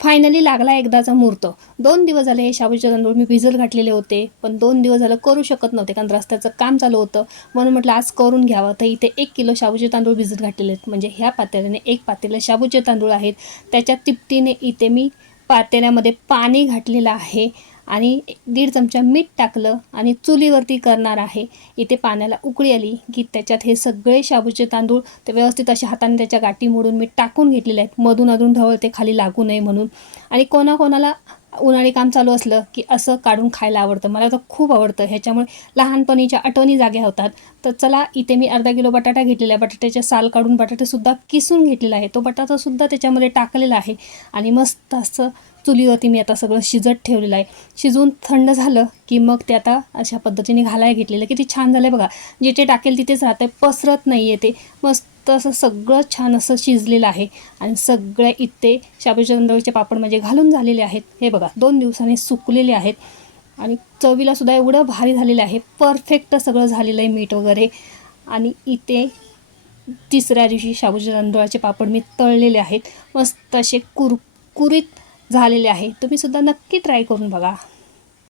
Finally लागला एकदाचा मुहूर्त. 2 दिवस झाले हे शाबूचे तांदूळ मी भिजत घातलेले होते, पण 2 दिवस झालं करू शकत नव्हते कारण रस्त्याचं काम चालू होतं. म्हणून म्हटलं आज करून घ्यावं. तर इथे 1 किलो शाबूचे तांदूळ भिजत घातलेले आहेत. म्हणजे ह्या पातेल्याने 1 पातेलं शाबूचे तांदूळ आहेत. त्याच्या तिपटीने इथे मी पातेल्यामध्ये पाणी घातलेलं आहे आणि 1.5 चमचा मीठ टाकलं आणि चुलीवरती करणार आहे. इथे पाण्याला उकळी आली की त्याच्यात हे सगळे शाबूचे तांदूळ ते व्यवस्थित अशा हाताने त्याच्या गाठी मोडून मी टाकून घेतलेले आहेत, मधून अधून ढवळते खाली लागू नये म्हणून. आणि कोणाकोणाला उन्हाळी काम चालू असलं की असं काढून खायला आवडतं. मला तर खूप आवडतं. ह्याच्यामुळे लहानपणीच्या आठवणी जाग्या होतात. तर चला, इथे मी अर्धा किलो बटाटा घेतलेला आहे. बटाट्याचे साल काढून बटाटेसुद्धा किसून घेतलेला आहे. तो बटाटासुद्धा त्याच्यामध्ये टाकलेला आहे आणि मस्त असं चुलीवरती मी आता सगळं शिजत ठेवलेलं आहे. शिजून थंड झालं की मग ते आता अशा पद्धतीने घालायला घेतलेलं. किती छान झालं आहे बघा. जिथे टाकेल तिथेच राहतं आहे, पसरत नाही आहे ते. मस्त असं सगळं छान असं शिजलेलं आहे आणि सगळे इथे शाबूच्या तांदळाचे पापड म्हणजे घालून झालेले आहेत. हे बघा 2 दिवसांनी सुकलेले आहेत आणि चवीलासुद्धा एवढं भारी झालेलं आहे. परफेक्ट सगळं झालेलं आहे, मीठ वगैरे. आणि इथे तिसऱ्या दिवशी शाबूच्या तांदळाचे पापड मी तळलेले आहेत. मस्त असे कुरकुरीत झालेले आहे. तुम्हीसुद्धा नक्की ट्राय करून बघा.